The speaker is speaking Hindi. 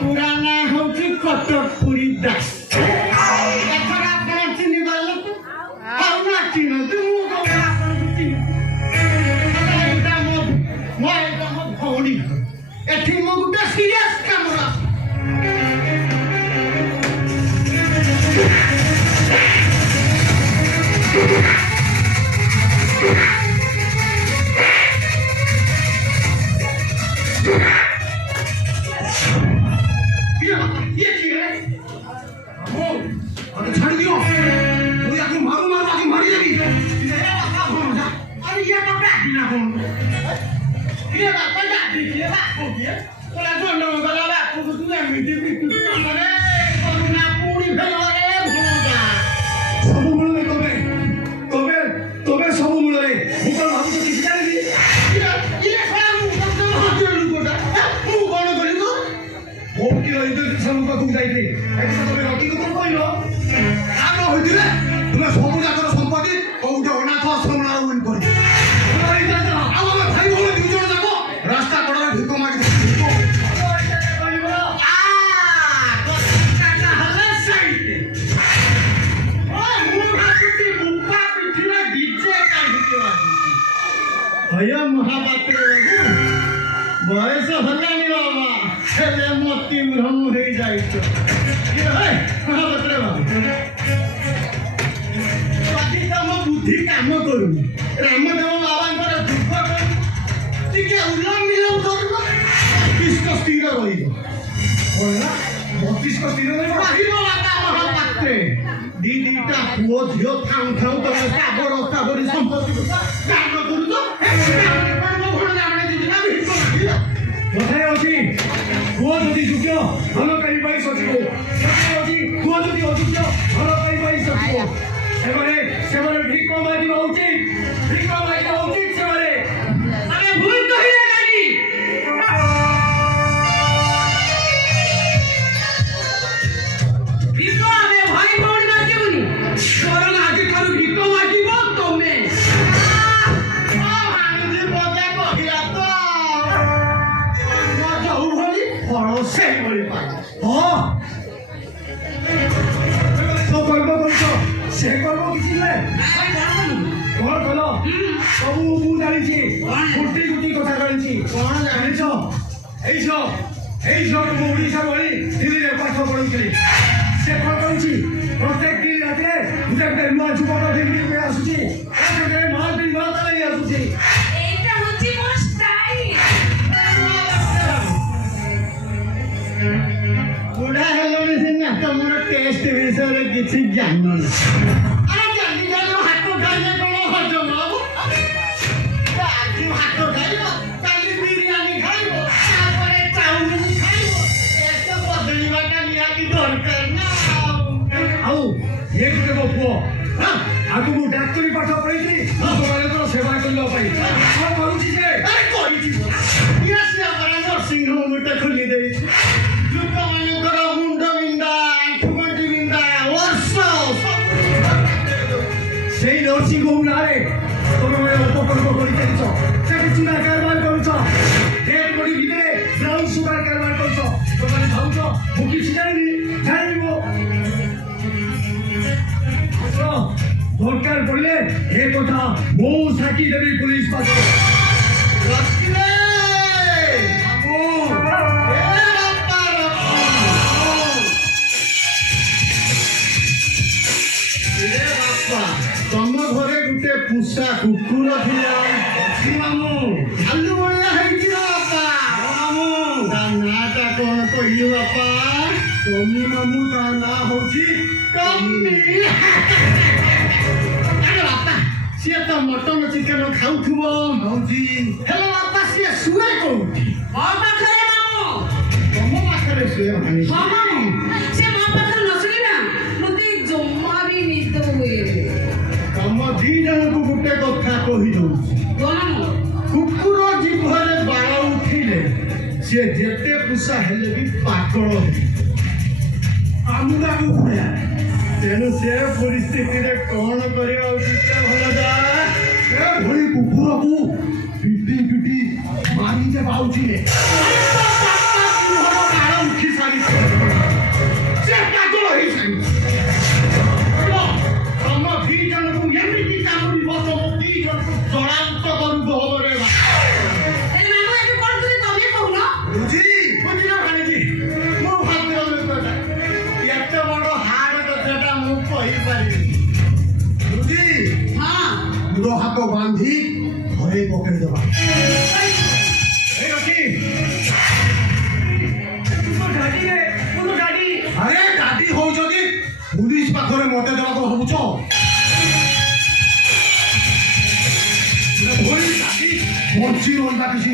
पुराना हूँ कटकपुरी दास एथर आप चिन्ह पार तो ना चिन्ह मो भौणी एठी मो गोटे सीरियस काम छाड़ दियो वो आके मारो आके मारी देगी अरे ये तो बैठी ना कौन ये बात पर जाती है बात को किया बोला तो ना बोला बात को तू ने मीठी मीठी करे करुणा पूरी भेलो रे भोगा सब मुळे तबे सब मुळे मुकल भाबु तो किसी जाने दी ये खड़ा मुंह तो हाथ जोड़ गोटा मुंह कोन करी तो भोट की रही तो सब को तुम जाइते ऐसे तबे रखी को कोन कहलो आरो होइतिले तुमे सब जाकर संपत्ति कोउटे अनाथ आश्रमणार विन करी भाई भौणी दु जण जाको रास्ता कड़े भिको मागी भैया महापात्र बयस हलानी बाबा हेले मोती भ्रम हो जाइछ ये है महापात्र बाबू कदी तम बुद्धि काम करू रामदेव बाबांकर दुख टिके उलम मिलम करबो किसको स्थिर रहिबो होला 32 को स्थिर रहिबो रहिबो बाता महापात्रे दीदीटा पुओ झियो थाम थाम तमे साबर साबरी संपत्ति काम करू तो কথায় ଅଛି ପୁଅ ଯଦି ଯୋଗ୍ୟ ଭଲ ପାଇ ସଜିବ কথায় ଅଛି ପୁଅ ଯଦି ଅଯୋଗ୍ୟ ଭଲ ପାଇ ସଜିବ ସେମାନେ ଭିକ ମାଗିବା ଉଚିତ ସେମାନେ ଆମେ ଭୁଲ କହିଲେ କାଲି ଭିକ ଆମେ ଭାଇ ଭଉଣୀ ମାଗିବୁନି ବରଂ ଆଜିଠାରୁ ଭିକ ମାଗିବ ତମେ সেই বলি পাই তো করব সে করব কিছু নাই কোন কল সবু মু জানিছি গুটি গুটি কথা জানিছি কোন জানিছ এই সব মু ওড়িশা বলি দিল্লিরে পাঠ পড়ুছিলি সে কোন করছি প্রত্যেক দিন রাতে গুজরাটে নূয়া যুবক দিল্লি আসুছি এখানে মাল দিন মাল তালাই আসুছি এইটা হচ্ছে মোর স্টাইল बुढ़ा हेलोनी सिना तमर टेस्ट विषय किछि जाननो अरे जल्दी जल्दी हाथ उठाइले कोनो हजम बाबू आज हाथ उठाइलो काली बिरयानी खाइबो तापरे चाउमिन खाइबो एतो बदलिबाटा नियाकी दरकार ना आउ ये गुटे बपुओ हां आगु मु डाक्टरी पाठ पढिली भगवानकर सेवा करलो पाई कोन करूची जे अरे करिची ये से हमरा नर्सिंग होम टा खुली देई সেই নর্সিং হোম নারে তুমি উপকল্প করে চাইছ সেটি চুনা কারবার করছ ডেড বডি ভিতরে ব্রাউন সুগার কারবার করছ তোমার ভাবছ মু কিছু জানিব দরকার পড়লে এ কথা বউ সাকি দেবী পুলিশ পাবে तम घरे गुटे पुषा कुकुर थिला मामू भालू बलिया हेछि बापा मामू ता नाटा कोन कहियो बापा तमी मामू ता ना होछि କମି ଆରେ ବାପା ସିଏ ତ ମଟନ ଚିକେନ ଖାଉଥିବ ମାଉସୀ ହେଲେ ବାପା ସିଏ ଶୁଏ କୋଉଠି ମୋ ପାଖରେ ମାମୁଁ ତମ ପାଖରେ ଶୁଏ ଭାଣି ହଁ ମାମୁଁ ସେ ମୋ ପାଖରେ ନ ଶୋଇଲା ମତେ ଜମା ବି ନିଦ ହୁଏନି ତମ ଦି ଜଣଙ୍କୁ ଗୋଟେ କଥା କହିଦଉଛି କଣ କୁକୁର ଜିଭରେ ବାଳ ଉଠିଲେ ସିଏ ଯେତେ କୁସା ହେଲେ ବି ପାଗଳ ହୁଏ। ଆମକୁ ହୁଏ ତେଣୁ ସେ ପରିସ୍ଥିତିରେ କଣ କରିବା ଉଚିତ ଭଲ ଯା ଏଭଳି କୁକୁରକୁ ପିଟି ପିଟି ମାରିଛେ ପାଉଛିରେ ବାଳ ଉଠି ସାରିଛି ସେ ପାଗଳ ହେଇସାରିଛି ତମ ଦି ଜଣଙ୍କୁ ଏମିତି କାମୁଡ଼ିବ ତମ ଦି ଜଣଙ୍କୁ ଜଳାନ୍ତ କରୁକୁ ହବରେ ଏ ମାମୁଁ ଏବେ କଣ କଲି ତମେ କହୁନ ବୁଝି ବୁଝିଲ ଭାଣିଜୀ ମୁଁ ଭାବିବା ଲୋକଟା ଏତେ ବଡ ହାଡ଼ କଥାଟା ମୁଁ କହିପାରିବି ବୁଝି ହଁ ଗୋଡ଼ ହାତ ବାନ୍ଧି ଘରେ ପକେଇଦବା এই রকি আরে গাড়ি হଉଛନ୍ତି পুলিশ ପାଖରେ ମତେ ଦେବାକୁ ଭାବୁଛ ବଞ୍ଚି ରହିବା କିଛି